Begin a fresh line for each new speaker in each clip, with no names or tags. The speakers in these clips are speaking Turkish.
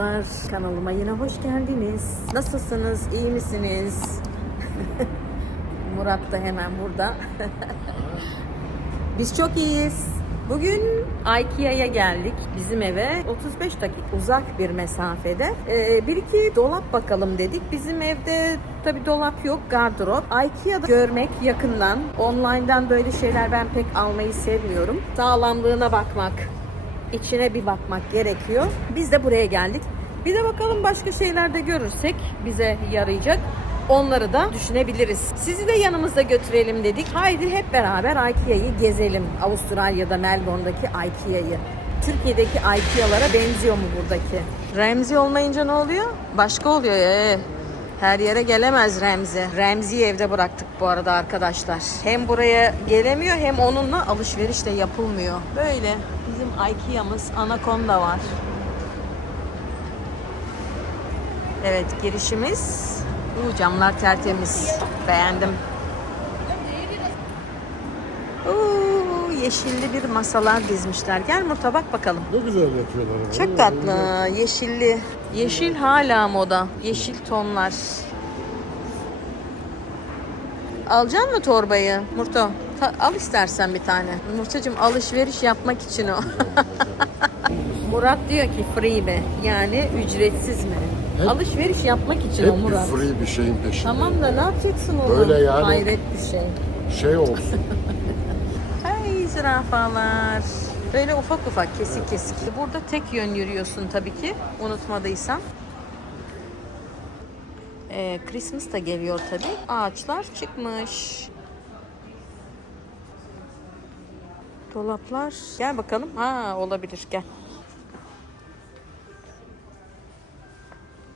arkadaşlar. Kanalıma yine hoş geldiniz. Nasılsınız? İyi misiniz? Murat da hemen burada. Biz çok iyiyiz. Bugün IKEA'ya geldik bizim eve. 35 dakika uzak bir mesafede. Ee, bir iki dolap bakalım dedik. Bizim evde tabi dolap yok, gardırop. IKEA'da görmek yakından, online'dan böyle şeyler ben pek almayı sevmiyorum. Sağlamlığına bakmak, içine bir bakmak gerekiyor. Biz de buraya geldik. Bir de bakalım başka şeyler de görürsek bize yarayacak. Onları da düşünebiliriz. Sizi de yanımızda götürelim dedik. Haydi hep beraber IKEA'yı gezelim. Avustralya'da Melbourne'daki IKEA'yı. Türkiye'deki IKEA'lara benziyor mu buradaki? Remzi olmayınca ne oluyor? Başka oluyor. Ee, her yere gelemez Remzi. Remzi'yi evde bıraktık bu arada arkadaşlar. Hem buraya gelemiyor hem onunla alışveriş de yapılmıyor. Böyle IKEA'mız Anaconda var. Evet girişimiz. Uu, camlar tertemiz. Beğendim. Oo, yeşilli bir masalar dizmişler. Gel Murta bak bakalım.
Ne güzel yapıyorlar. ama.
Çok tatlı. Yeşilli. Yeşil hala moda. Yeşil tonlar. Alacak mı torbayı Murto? Ta- al istersen bir tane. Murtacığım alışveriş yapmak için o. Murat diyor ki free mi? Yani ücretsiz mi?
Hep-
alışveriş yapmak için o
Hep bir
Murat.
free bir şeyin peşinde.
Tamam da ne yapacaksın onu?
Böyle yani-
Hayret bir şey.
Şey olsun.
Hey zürafalar. Böyle ufak ufak kesik kesik. Burada tek yön yürüyorsun tabii ki. Unutmadıysan. Ee, Christmas da geliyor tabii. Ağaçlar çıkmış. Dolaplar. Gel bakalım. Ha olabilir gel.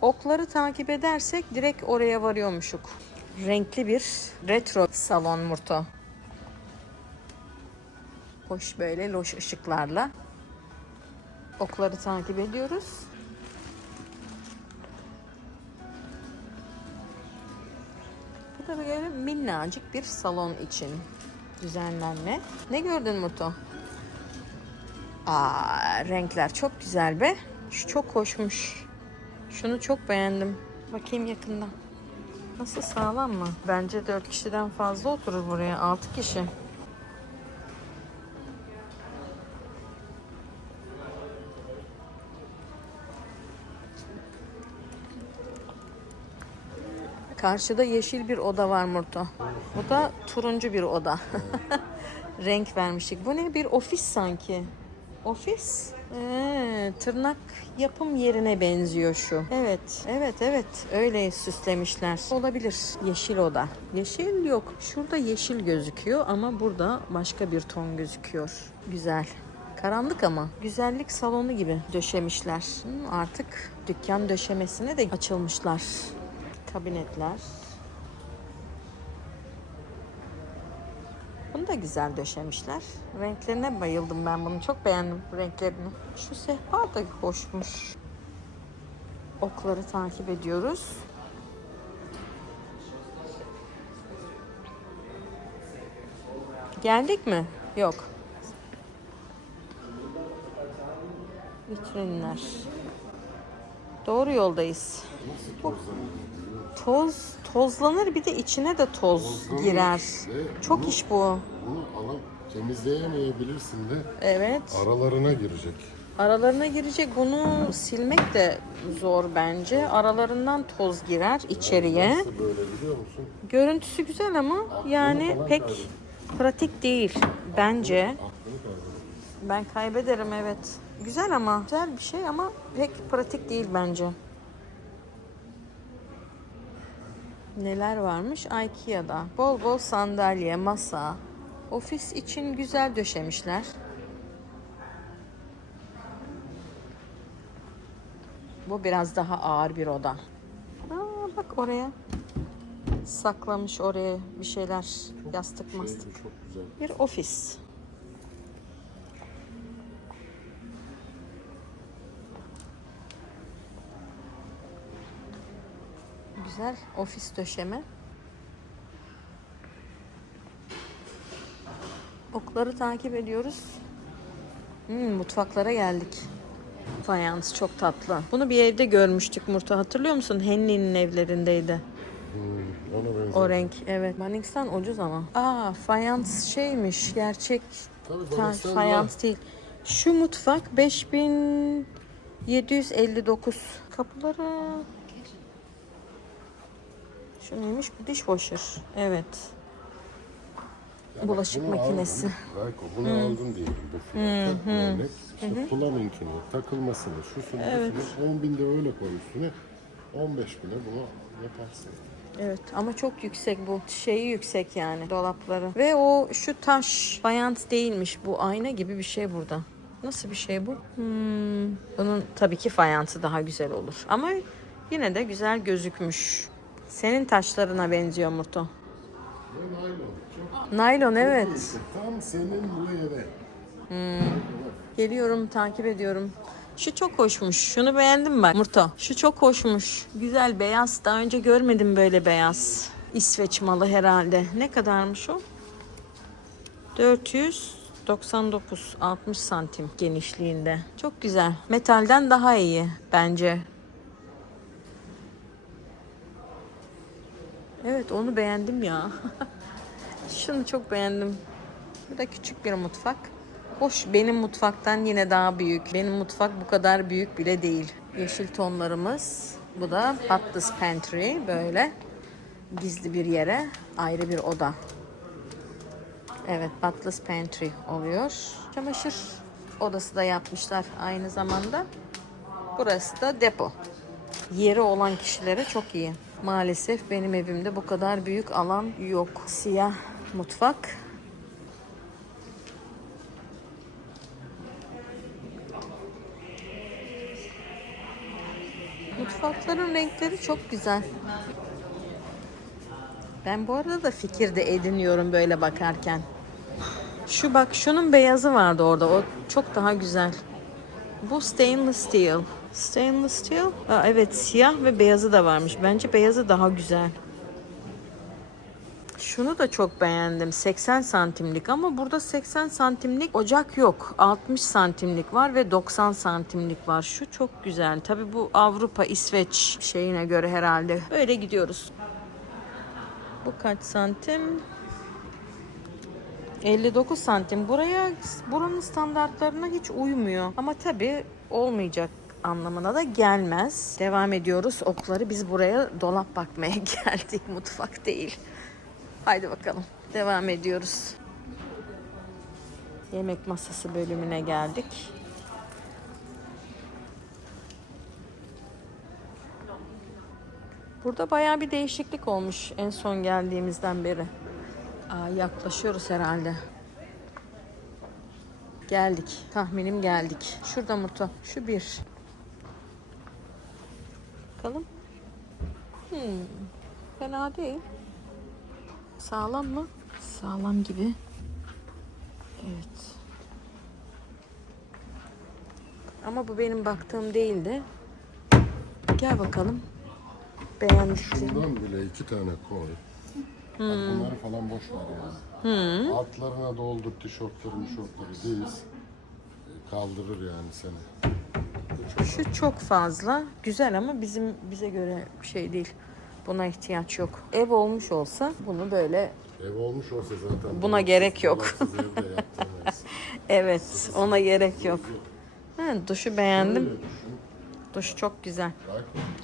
Okları takip edersek direkt oraya varıyormuşuk. Renkli bir retro salon Murto. Hoş böyle loş ışıklarla okları takip ediyoruz. Bu da böyle minnacık bir salon için düzenlenme. Ne gördün Murto? Aa, renkler çok güzel be. Şu çok hoşmuş. Şunu çok beğendim. Bakayım yakından. Nasıl sağlam mı? Bence 4 kişiden fazla oturur buraya. 6 kişi. Karşıda yeşil bir oda var Murto. Bu da turuncu bir oda. Renk vermiştik. Bu ne? Bir ofis sanki. Ofis? Ee, tırnak yapım yerine benziyor şu. Evet, evet, evet. Öyle süslemişler. Olabilir. Yeşil oda. Yeşil yok. Şurada yeşil gözüküyor ama burada başka bir ton gözüküyor. Güzel. Karanlık ama güzellik salonu gibi döşemişler. Artık dükkan döşemesine de açılmışlar. Kabinetler. Bunu da güzel döşemişler. Renklerine bayıldım ben bunu. Çok beğendim renklerini. Şu sehpa da hoşmuş. Okları takip ediyoruz. Geldik mi? Yok. Vitrinler. Doğru yoldayız.
Tozlanıyor?
Toz tozlanır bir de içine de toz
Tozlanır
girer.
ve
Çok
bunu-
iş bu.
Bunu alıp temizleyemeyebilirsin de
Evet.
aralarına girecek.
Aralarına girecek bunu silmek de zor bence. Aralarından toz girer içeriye.
Nasıl böyle biliyor musun?
Görüntüsü güzel ama yani pek pratik değil bence.
Aklını.
Ben kaybederim evet. Güzel ama güzel bir şey ama pek pratik değil bence. Neler varmış IKEA'da? Bol bol sandalye, masa. Ofis için güzel döşemişler. Bu biraz daha ağır bir oda. Aa, bak oraya saklamış oraya bir şeyler. Yastık
Şey,
mastık.
çok güzel.
Bir ofis. Güzel ofis döşeme. Okları takip ediyoruz. Hmm, mutfaklara geldik. fayans çok tatlı. Bunu bir evde görmüştük Murta hatırlıyor musun? Henley'nin evlerindeydi.
Hmm, ona benziyor.
O renk evet. Banix'ten ucuz ama. Aa fayans şeymiş gerçek
Tabii
ta- fayans değil. Şu mutfak 5759 kapıları. Şu neymiş? Bu dishwasher. Evet.
Ya bak,
bulaşık
bunu
makinesi.
Rayko, bunu aldın diyelim bu fiyata. Örnek. İşte plumbing'ini, takılmasını, şusunu,
Evet.
busunu 10 binde öyle koy üstüne. 15 bine bunu yaparsın.
Evet ama çok yüksek bu. Şeyi yüksek yani dolapları. Ve o şu taş fayans değilmiş. Bu ayna gibi bir şey burada. Nasıl bir şey bu? Hmm, bunun tabii ki fayansı daha güzel olur. Ama yine de güzel gözükmüş. Senin taşlarına benziyor Murto.
Ve naylon. Çok
Naylon evet.
iyisi. Tam senin bu eve.
Geliyorum takip ediyorum. Şu çok hoşmuş. Şunu beğendim bak Murto. Şu çok hoşmuş. Güzel beyaz. Daha önce görmedim böyle beyaz. İsveç malı herhalde. Ne kadarmış o? 499 60 santim genişliğinde. Çok güzel. Metalden daha iyi bence. Evet onu beğendim ya. Şunu çok beğendim. Bu da küçük bir mutfak. Hoş benim mutfaktan yine daha büyük. Benim mutfak bu kadar büyük bile değil. Yeşil tonlarımız. Bu da Butler's Pantry böyle. Gizli bir yere ayrı bir oda. Evet Butler's Pantry oluyor. Çamaşır odası da yapmışlar aynı zamanda. Burası da depo. Yeri olan kişilere çok iyi. Maalesef benim evimde bu kadar büyük alan yok. Siyah mutfak. Mutfakların renkleri çok güzel. Ben bu arada da fikir de ediniyorum böyle bakarken. Şu bak şunun beyazı vardı orada. O çok daha güzel. Bu stainless steel. Stainless steel? Aa, evet siyah ve beyazı da varmış. Bence beyazı daha güzel. Şunu da çok beğendim. 80 santimlik ama burada 80 santimlik ocak yok. 60 santimlik var ve 90 santimlik var. Şu çok güzel. Tabii bu Avrupa, İsveç şeyine göre herhalde. Böyle gidiyoruz. Bu kaç santim? 59 santim. Buraya buranın standartlarına hiç uymuyor. Ama tabii olmayacak anlamına da gelmez. Devam ediyoruz. Okları biz buraya dolap bakmaya geldik. Mutfak değil. Haydi bakalım. Devam ediyoruz. Yemek masası bölümüne geldik. Burada bayağı bir değişiklik olmuş en son geldiğimizden beri. Aa, yaklaşıyoruz herhalde. Geldik. Tahminim geldik. Şurada Murto. Şu bir. Bakalım. Hmm. Fena değil. Sağlam mı? Sağlam gibi. Evet. Ama bu benim baktığım değildi. Gel bakalım. Beğendiklerim.
Şundan bile iki tane koy. Bak bunları falan boş ver yani. Altlarına doldur tişörtleri, mişörtleri diz. E, Kaldırır yani seni. Çok
Şu çok fazla. Güzel ama bizim bize göre bir şey değil. Buna ihtiyaç yok. Ev olmuş olsa bunu böyle
Ev olmuş olsa zaten.
Buna gerek yok. evet ona gerek yok. Ha, duşu beğendim. Duş çok güzel.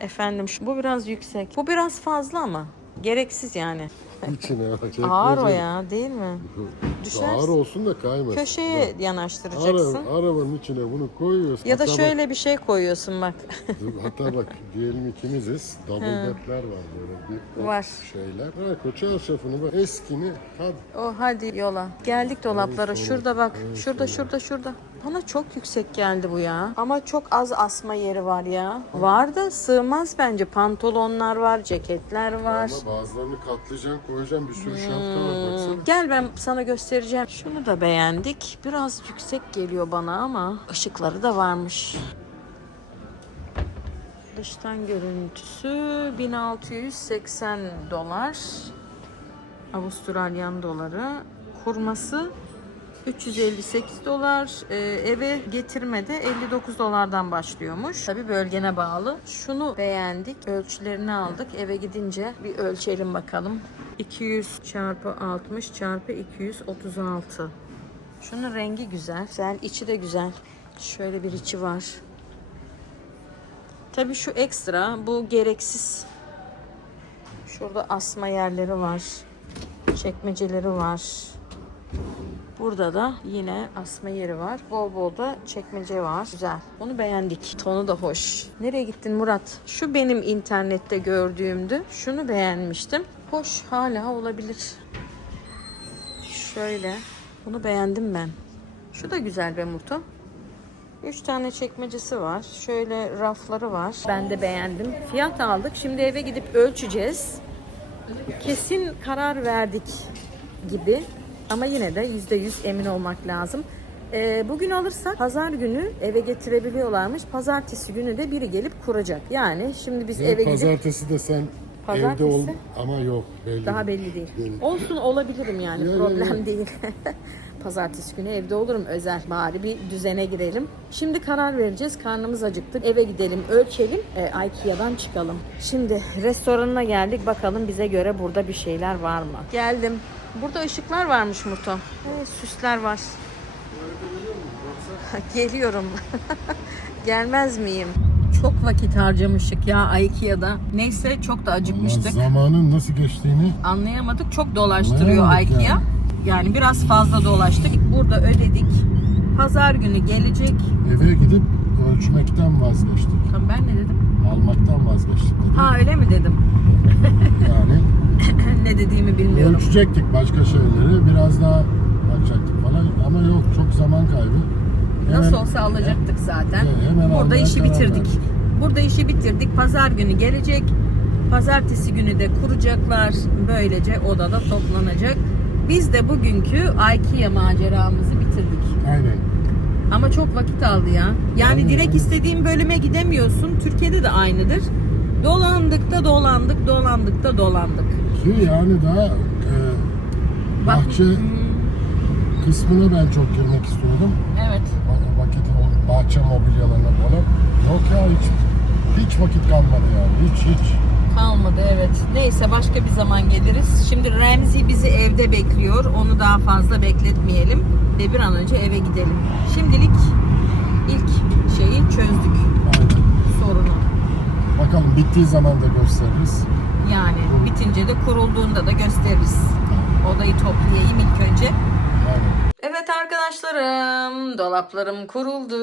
Efendim şu, bu biraz yüksek. Bu biraz fazla ama. Gereksiz yani.
İçine bak.
Ağır o ya değil mi? Düşersin.
Ağır olsun da kaymasın.
Köşeye
Bak,
yanaştıracaksın.
Ara, arabanın içine bunu koyuyorsun.
Ya da
Hatta
şöyle bir şey koyuyorsun bak.
Bak, hatta bak diyelim ikimiziz. Double bedler var böyle büyük
Var.
şeyler. Rayko çarşafını bak eskini hadi.
O hadi yola. Geldik dolaplara. Şurada bak. Şurada şurada şurada. Bana çok yüksek geldi bu ya. Ama çok az asma yeri var ya. Var da sığmaz bence. Pantolonlar var, ceketler var.
Ama bazılarını katlayacaksın koyacaksın bir sürü şapka
Hmm.
var baksana.
Gel ben sana göstereceğim. Şunu da beğendik. Biraz yüksek geliyor bana ama ışıkları da varmış. Dıştan görüntüsü 1680 dolar. Avustralyan doları. Kurması 358 dolar. Ee, eve getirmede 59 dolardan başlıyormuş. Tabi bölgene bağlı. Şunu beğendik. Ölçülerini aldık. Eve gidince bir ölçelim bakalım. 200 çarpı 60 çarpı 236. Şunun rengi güzel. Güzel. içi de güzel. Şöyle bir içi var. Tabii şu ekstra. Bu gereksiz. Şurada asma yerleri var. Çekmeceleri var. Burada da yine asma yeri var. Bol bol da çekmece var. Güzel. Onu beğendik. Tonu da hoş. Nereye gittin Murat? Şu benim internette gördüğümdü. Şunu beğenmiştim. Hoş hala olabilir. Şöyle. Bunu beğendim ben. Şu da güzel be Murto. Üç tane çekmecesi var. Şöyle rafları var. Ben de beğendim. Fiyat aldık. Şimdi eve gidip ölçeceğiz. Kesin karar verdik gibi. Ama yine de yüzde yüz emin olmak lazım. Ee, bugün alırsak pazar günü eve getirebiliyorlarmış. Pazartesi günü de biri gelip kuracak. Yani şimdi biz eve gidip
Pazartesi de sen
Pazartesi?
evde ol ama yok belli.
daha belli değil.
Değil.
Olsun olabilirim yani
yo,
problem
yo.
değil. Pazartesi günü evde olurum özel. Bari bir düzene girelim. Şimdi karar vereceğiz. Karnımız acıktı. Eve gidelim, ölçelim. E, Ikea'dan çıkalım. Şimdi restoranına geldik. Bakalım bize göre burada bir şeyler var mı? Geldim. Burada ışıklar varmış Murto. Evet, süsler var. Geliyorum. Gelmez miyim? Çok vakit harcamıştık ya Ikea'da. Neyse çok da acıkmıştık.
zamanın nasıl geçtiğini
Anlayamadık. Çok dolaştırıyor
Anlayamadık
IKEA.
yani.
Yani biraz fazla dolaştık. Burada ödedik. Pazar günü gelecek.
eve gidip ölçmekten vazgeçtik.
Tamam ben ne dedim?
Almaktan vazgeçtik. dedim.
Ha öyle mi dedim?
Yani
ne dediğimi bilmiyorum.
ölçecektik başka şeyleri. Biraz daha bakacaktık falan ama yok çok zaman kaybı.
Nasıl
Hemen-
olsa alacaktık zaten.
Evet,
Burada işi bitirdik.
verdik.
Burada işi bitirdik. Pazar günü gelecek. Pazartesi günü de kuracaklar. Böylece odada toplanacak. Biz de bugünkü IKEA maceramızı bitirdik.
Aynen.
Ama çok vakit aldı ya. Yani
Aynen,
direkt istediğin bölüme gidemiyorsun. Türkiye'de de aynıdır. Dolandık da dolandık, dolandık da dolandık.
Ki yani daha e,
Bak-
bahçe kısmına ben çok girmek istiyordum.
Evet.
Va- Vakit o bahçe mobilyalarına falan. Yok ya hiç hiç vakit kalmadı yani. Hiç hiç.
Kalmadı evet. Neyse başka bir zaman geliriz. Şimdi Remzi bizi evde bekliyor. Onu daha fazla bekletmeyelim. Ve bir an önce eve gidelim. Şimdilik ilk şeyi çözdük.
Aynen.
Sorunu.
Bakalım bittiği zaman da gösteririz.
Yani bitince de kurulduğunda da gösteririz. Odayı toplayayım ilk önce. Evet arkadaşlarım, dolaplarım kuruldu.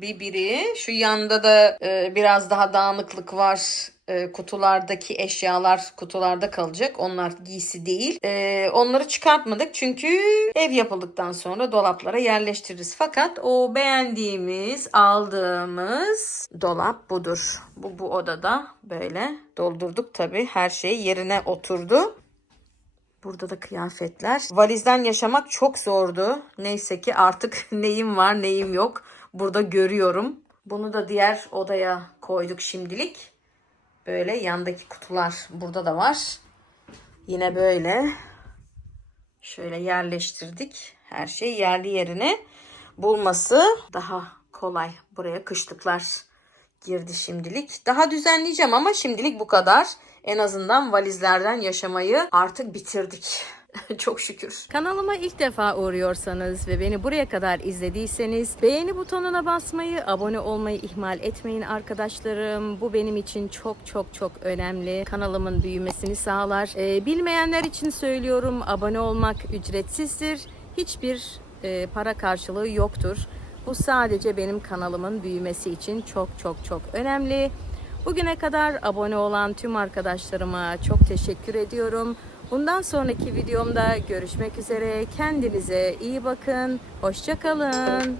Bir biri. Şu yanda da e, biraz daha dağınıklık var. E, kutulardaki eşyalar kutularda kalacak. Onlar giysi değil. E, onları çıkartmadık çünkü ev yapıldıktan sonra dolaplara yerleştiririz. Fakat o beğendiğimiz, aldığımız dolap budur. Bu bu odada böyle doldurduk tabii. Her şey yerine oturdu. Burada da kıyafetler. Valizden yaşamak çok zordu. Neyse ki artık neyim var neyim yok. Burada görüyorum. Bunu da diğer odaya koyduk şimdilik. Böyle yandaki kutular burada da var. Yine böyle şöyle yerleştirdik. Her şey yerli yerine bulması daha kolay. Buraya kışlıklar girdi şimdilik. Daha düzenleyeceğim ama şimdilik bu kadar. En azından valizlerden yaşamayı artık bitirdik. Çok şükür. Kanalıma ilk defa uğruyorsanız ve beni buraya kadar izlediyseniz beğeni butonuna basmayı, abone olmayı ihmal etmeyin arkadaşlarım. Bu benim için çok çok çok önemli. Kanalımın büyümesini sağlar. Ee, bilmeyenler için söylüyorum abone olmak ücretsizdir. Hiçbir e, para karşılığı yoktur. Bu sadece benim kanalımın büyümesi için çok çok çok önemli. Bugüne kadar abone olan tüm arkadaşlarıma çok teşekkür ediyorum. Bundan sonraki videomda görüşmek üzere. Kendinize iyi bakın. Hoşçakalın.